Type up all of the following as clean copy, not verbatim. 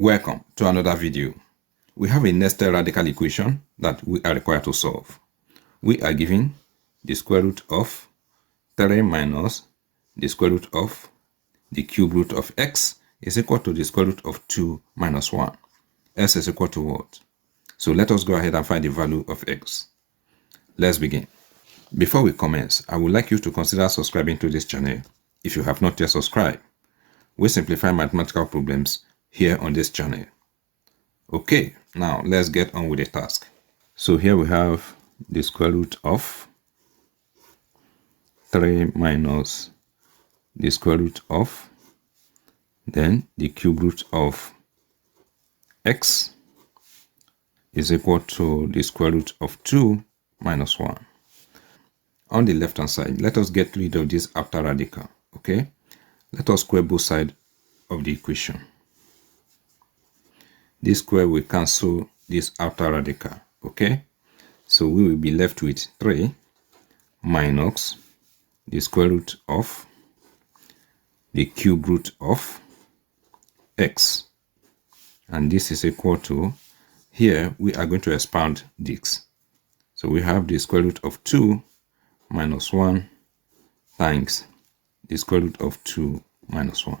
Welcome to another video. We have a nested radical equation that we are required to solve. We are given the square root of 3 minus the square root of the cube root of x is equal to the square root of 2 minus 1. S is equal to what? So let us go ahead and find the value of x. Let's begin. Before we commence, I would like you to consider subscribing to this channel if you have not yet subscribed. We simplify mathematical problems here on this channel. Okay, now let's get on with the task. So here we have the square root of 3 minus the square root of, then the cube root of x is equal to the square root of 2 minus 1. On the left hand side, let us get rid of this after radical. Okay, let us square both sides of the equation. This square will cancel this outer radical. Okay, so we will be left with 3 minus the square root of the cube root of x, and this is equal to, here we are going to expand this. So we have the square root of 2 minus 1 times the square root of 2 minus 1.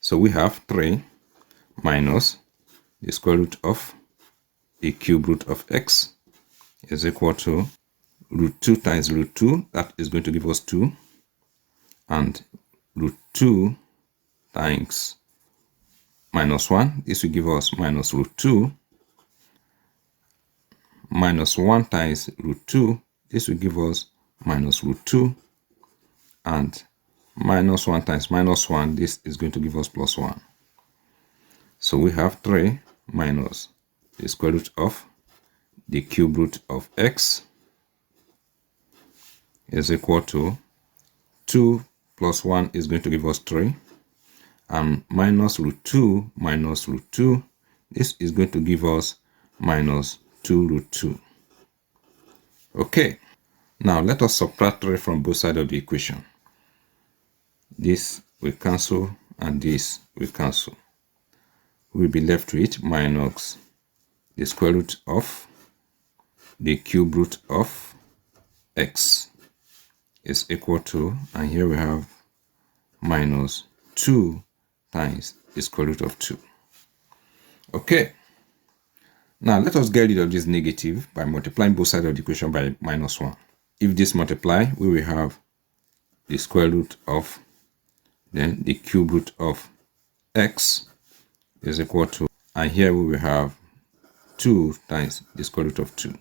So we have 3 minus the square root of the cube root of x is equal to root 2 times root 2, that is going to give us 2, and root 2 times minus 1, this will give us minus root 2, minus 1 times root 2, this will give us minus root 2, and minus 1 times minus 1, this is going to give us plus 1. So we have 3 minus the square root of the cube root of x is equal to 2 plus 1 is going to give us 3, and minus root 2 minus root 2, this is going to give us minus 2 root 2. Okay, now let us subtract 3 from both sides of the equation. This will cancel and this will cancel. We'll be left with minus the square root of the cube root of x is equal to, and here we have minus 2 times the square root of 2. Okay, now let us get rid of this negative by multiplying both sides of the equation by minus 1. If this multiply, we will have the square root of, then the cube root of x is equal to, and here we will have 2 times the square root of 2.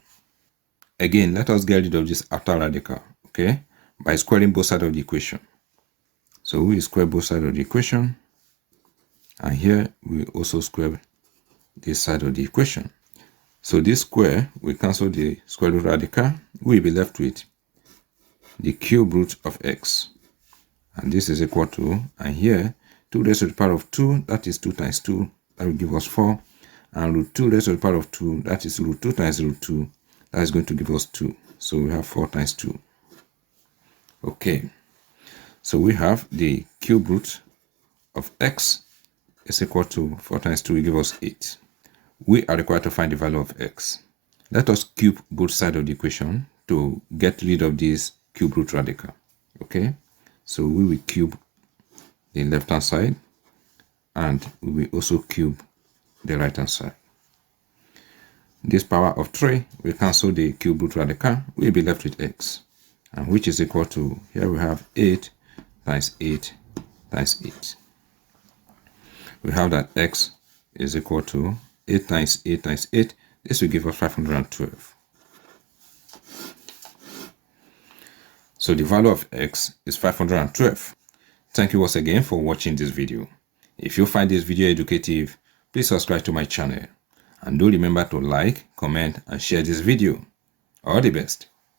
Again, let us get rid of this after radical, okay, by squaring both sides of the equation. So we square both sides of the equation, and here we also square this side of the equation. So this square will cancel the square root radical. We will be left with the cube root of x, and this is equal to, and here 2 raised to the power of 2, that is 2 times 2, that will give us 4, and root 2 raised to the power of 2, that is root 2 times root 2, that is going to give us 2. So we have 4 times 2. Okay, so we have the cube root of x is equal to 4 times 2 will give us 8. We are required to find the value of x. Let us cube both sides of the equation to get rid of this cube root radical. Okay, so we will cube the left hand side, and we will also cube the right hand side. This power of 3 will cancel the cube root radical. We will be left with x, and which is equal to, here we have 8 times 8 times 8. We have that x is equal to 8 times 8 times 8. This will give us 512. So the value of x is 512. Thank you once again for watching this video. If you find this video educative, please subscribe to my channel. And do remember to like, comment, and share this video. All the best.